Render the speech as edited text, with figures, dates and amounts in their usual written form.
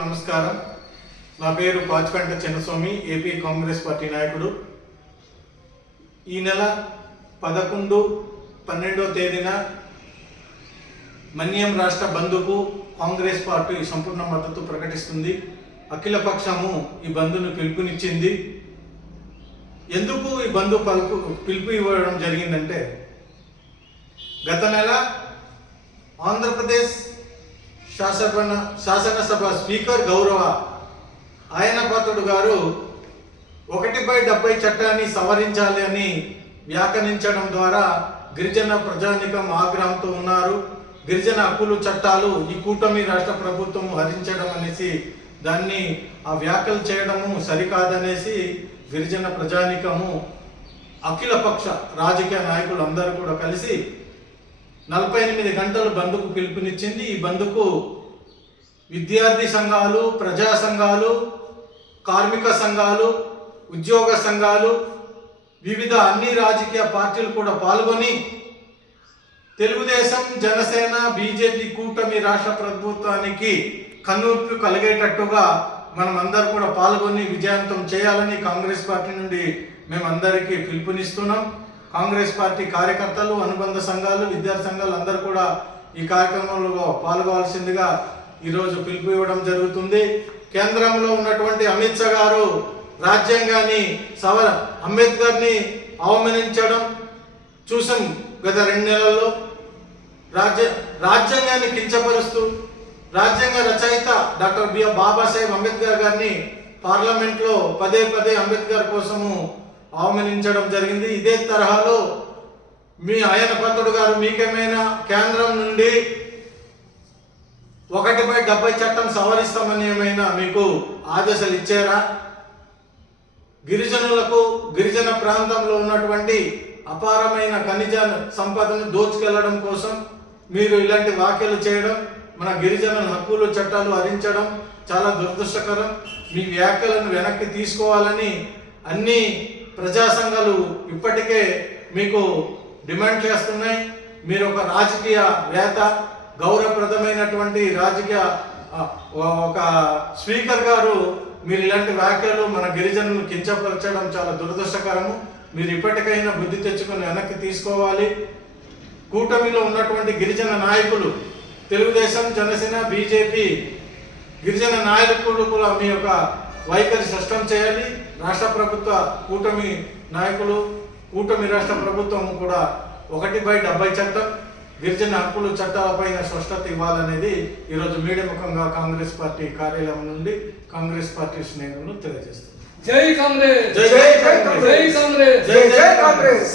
నమస్కారం. నా పేరు పాచిపెంట చిన్నస్వామి, ఏపీ కాంగ్రెస్ పార్టీ నాయకుడు. ఈ నెల 11, 12వ తేదీన మన్యం రాష్ట్ర బంద్కు కాంగ్రెస్ పార్టీ సంపూర్ణ మద్దతు ప్రకటిస్తుంది. అఖిల పక్షము ఈ బంద్ను పిలుపునిచ్చింది. ఎందుకు ఈ బంద్ పిలుపు ఇవ్వడం జరిగిందంటే, గత నెల ఆంధ్రప్రదేశ్ శాసనసభ స్పీకర్ గౌరవ ఆయనపాత్రుడు గారు 1/70 చట్టాన్ని సవరించాలి అని వ్యాఖ్యానించడం ద్వారా గిరిజన ప్రజానికం ఆగ్రహంతో ఉన్నారు. గిరిజన హక్కులు చట్టాలు ఈ కూటమి రాష్ట్ర ప్రభుత్వం హరించడం అనేసి దాన్ని ఆ వ్యాఖ్యలు చేయడము సరికాదనేసి గిరిజన ప్రజానికము అఖిల పక్ష రాజకీయ నాయకులు అందరూ కూడా కలిసి 48 గంటలు బంద్కు పిలుపునిచ్చింది. ఈ బంద్కు విద్యార్థి సంఘాలు, ప్రజా సంఘాలు, కార్మిక సంఘాలు, ఉద్యోగ సంఘాలు, వివిధ అన్ని రాజకీయ పార్టీలు కూడా పాల్గొని తెలుగుదేశం, జనసేన, బీజేపీ కూటమి రాష్ట్ర ప్రభుత్వానికి కన్నుర్పు కలిగేటట్టుగా మనం అందరూ కూడా పాల్గొని విజయవంతం చేయాలని కాంగ్రెస్ పార్టీ నుండి మేమందరికీ పిలుపునిస్తున్నాం. కాంగ్రెస్ పార్టీ కార్యకర్తలు, అనుబంధ సంఘాలు, విద్యార్థి సంఘాలు అందరూ కూడా ఈ కార్యక్రమంలో పాల్గొవాల్సిందిగా ఈరోజు పిలుపు ఇవ్వడం జరుగుతుంది. కేంద్రంలో ఉన్నటువంటి అమిత్ షా గారు రాజ్యాంగాన్ని అంబేద్కర్ని అవమానించడం చూసాం. గత 2 నెలల్లో రాజ్యాంగాన్ని కించపరుస్తూ రాజ్యాంగ రచయిత డాక్టర్ బాబాసాహెబ్ అంబేద్కర్ గారిని పార్లమెంట్లో పదే అంబేద్కర్ కోసము అవమానించడం జరిగింది. ఇదే తరహాలో మీ ఆయనపాత్రుడు గారు మీకేమైనా కేంద్రం నుండి 1/70 చట్టం సవరిస్తామని ఏమైనా మీకు ఆదేశాలు ఇచ్చారా? గిరిజన ప్రాంతంలో ఉన్నటువంటి అపారమైన ఖనిజ సంపదను దోచుకెళ్లడం కోసం మీరు ఇలాంటి వ్యాఖ్యలు చేయడం, మన గిరిజనుల హక్కులు చట్టాలు హరించడం చాలా దురదృష్టకరం. మీ వ్యాఖ్యలను వెనక్కి తీసుకోవాలని అన్ని ప్రజా సంఘాలు ఇప్పటికే మీకు డిమాండ్ చేస్తున్నాయి. మీరు ఒక రాజకీయ వేత్త, గౌరవప్రదమైనటువంటి రాజకీయ ఒక స్పీకర్ గారు మీరు ఇలాంటి వ్యాఖ్యలు మన గిరిజనులను కించపరచడం చాలా దురదృష్టకరము. మీరు ఇప్పటికైనా బుద్ధి తెచ్చుకొని వెనక్కి తీసుకోవాలి. కూటమిలో ఉన్నటువంటి గిరిజన నాయకులు, తెలుగుదేశం, జనసేన, బీజేపీ గిరిజన నాయకులు కూడా మీ యొక్క వైఖరి స్పష్టం చేయాలి. రాష్ట్ర ప్రభుత్వ కూటమి నాయకులు, కూటమి రాష్ట్ర ప్రభుత్వం కూడా 1/70 చట్టం, గిరిజన హక్కులు చట్టాలపైన స్పష్టత ఇవ్వాలనేది ఈరోజు మీడియా ముఖంగా కాంగ్రెస్ పార్టీ కార్యాలయం నుండి కాంగ్రెస్ పార్టీ స్నేహితులు తెలియజేస్తారు. జై కాంగ్రెస్, జై కాంగ్రెస్, జై కాంగ్రెస్, జై కాంగ్రెస్.